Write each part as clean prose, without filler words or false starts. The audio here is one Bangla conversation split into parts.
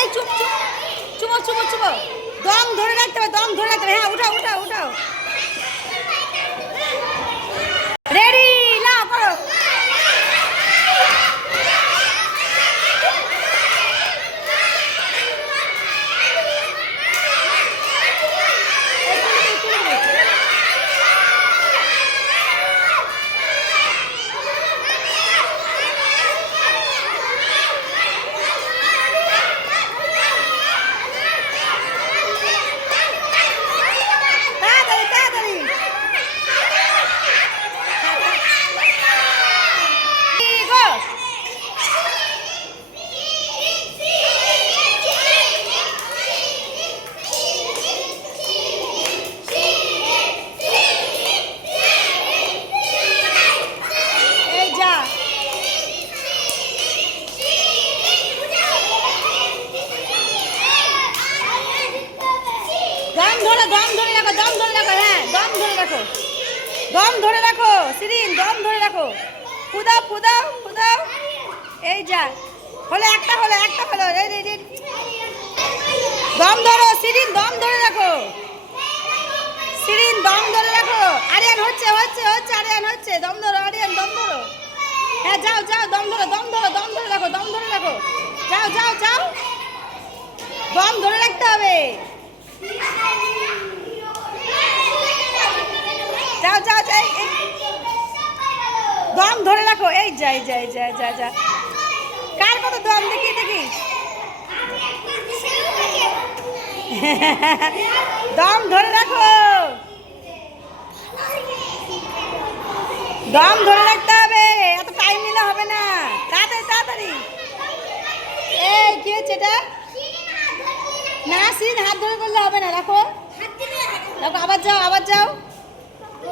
এই চুপ চুপ চুপো চুপো চুপো দম ধরে রাখতে হবে, দম ধরে রাখতে হবে। হ্যাঁ উঠাও উঠাও উঠাও। রেডি লাও করো। দম ধরে রাখো, দম ধরে রাখো, হ্যাঁ দম ধরে রাখো, দম ধরে রাখো শিরিন, দম ধরে রাখো। ফুদাও ফুদাও ফুদাও। এই যা হলো, একটা হলো, একটা হলো। দম ধরো শিরিন, দম ধরে রাখো শিরিন, দম ধরে রাখো। আরিয়ান হচ্ছে হচ্ছে হচ্ছে, আরিয়ান হচ্ছে, দম ধরো আরিয়ান, দম ধরো। হ্যাঁ যাও যাও, দম ধরো দম ধরো, দম ধরে রাখো, দম ধরে রাখো। যাও যাও যাও, দম ধরে রাখতে হবে। যাও যাও যাই, দম ধরে রাখো। এই যাই যাই যা যা যা। কার কত দম দেখি দেখি। দম ধরে রাখো, দম ধরে রাখতে হবে, এত টাইম নিলে হবে না। তাড়াতাড়ি তাড়াতাড়ি। এই কি হচ্ছে এটা? না শিরিন হাত ধরে করলে হবে না, রাখো রাখো, আবার যাও আবার যাও।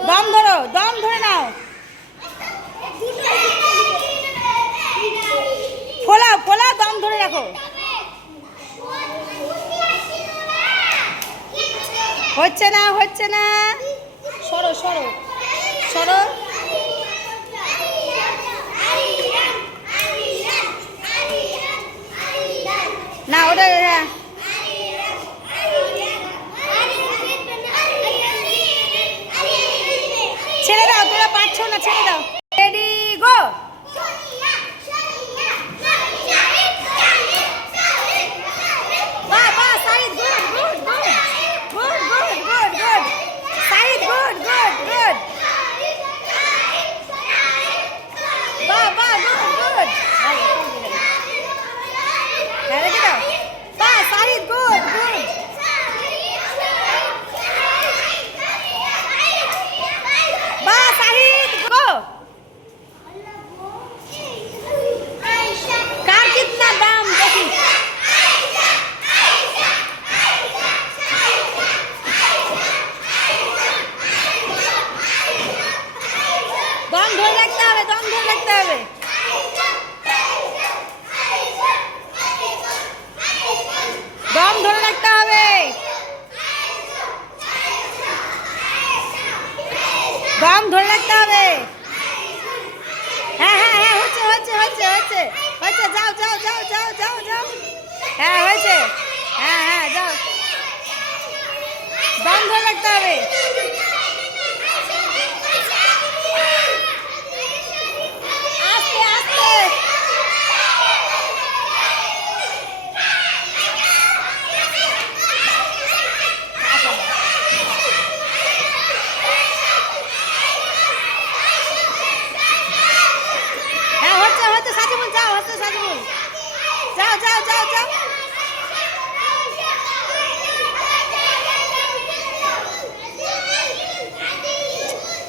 দম ধরো, দম ধরে নাও। ফোলাও ফোলাও, দম ধরে রাখো। হচ্ছে না হচ্ছে না, সরো সরো সরো। না ওটা ছেড়ে দাও, তোরা পারছো না, ছেড়ে দাও। Ready go. বাহ বাহ Saeed, good good good good good good good Saeed, good good good. বাহ বাহ গুড গুড। হ্যাঁ রেখে দাও। বাহ সাইদ, গুড গুড। বাহ সাহিদ গো। কার কিतना দাম দেখি। দম ধরে রাখতে হবে, দম ধরে রাখতে হবে। দম ধরে রাখতে হবে, দম ধরে রাখতে হবে। হ্যাঁ হ্যাঁ হ্যাঁ, হচ্ছে হচ্ছে হচ্ছে হচ্ছে হচ্ছে। যাও যাও যাও যাও যাও যাও। হ্যাঁ হয়েছে, হ্যাঁ হ্যাঁ যাও। দম ধরে রাখতে হবে। আস্তে আস্তে। হ্যাঁ হচ্ছে হচ্ছে, সাজিবুল যাও, হচ্ছে সাজিবুল, যাও যাও যাও যাও।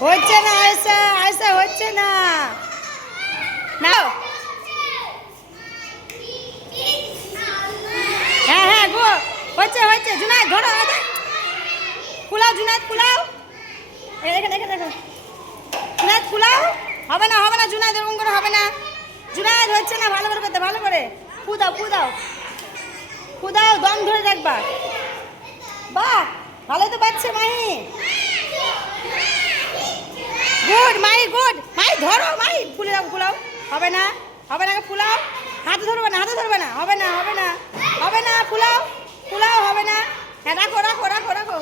হচ্ছে না আয়সা, আয়সা হচ্ছে না। নাও হ্যাঁ হ্যাঁ গো, হচ্ছে হচ্ছে। জুনায়েদ ধরো, ফুলাও জুনায়েদ ফুলাও। দেখে দেখে দেখো জুনায়েদ ফুলাও। হবে না হবে না জুনায়েদ, এরকম করে হবে না জুনায়েদ, হচ্ছে না। ভালো করে করতে, ভালো করে ফুদাও ফুদাও ফুদাও, দম ধরে রাখবা। বাহ ভালোই তো পাচ্ছে মাহি, গুড মাহি গুড। মাহি ধরো, মাহি ফুলে দাও, ফুলাও। হবে না হবে না, ফুলাও। হাতে ধরবে না, হাতে ধরবে না, হবে না হবে না হবে হবে না, ফুলাও ফুলাও, হবে না। হ্যাঁ রাখো রাখো রাখো রাখো।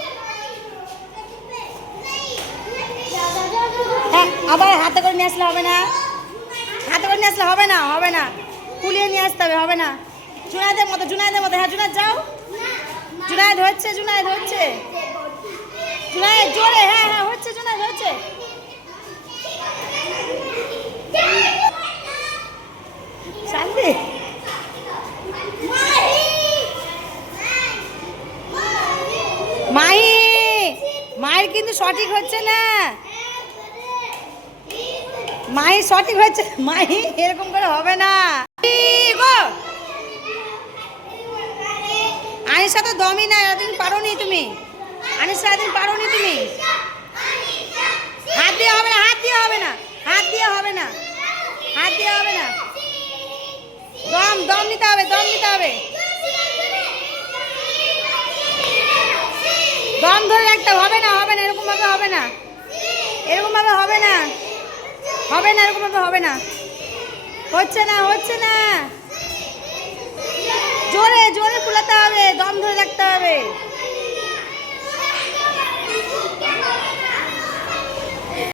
হ্যাঁ আবার হাতে করে নিয়ে আসলে হবে না, হাতে করে নিয়ে আসলে হবে না, হবে না, কুলিয়ে নিয়ে আসতে হবে, হবে না। জুনায়েদের মতো, জুনায়েদের মতো। হ্যাঁ জুনায়েদ যাও, জুনায়েদ হচ্ছে, জুনায়েদ হচ্ছে, জুনায়েদ জোরে, হ্যাঁ হ্যাঁ হচ্ছে, জুনায়েদ হচ্ছে। শান্তি মাহি, মায়ের কিন্তু সঠিক হচ্ছে না, মাহি সঠিক হচ্ছে, মাহি এরকম করে হবে না। গো আনিশা তো দমই না, এতদিন পারোনি তুমি, আনিশা এতদিন পারোনি তুমি। হাত দিয়ে হবে না, হাত দিয়ে হবে না, হাত দিয়ে হবে না, হাত দিয়ে হবে না। দম দম নিতে হবে, দম নিতে হবে, দম ধরে রাখতে হবে না, হবে না, এরকম ভাবে হবে না, এরকম ভাবে হবে না, হবে না, এরকম ভাবে হবে না, হচ্ছে না, হচ্ছে না। জোরে জোরে ফুলাতে হবে, দম ধরে রাখতে হবে।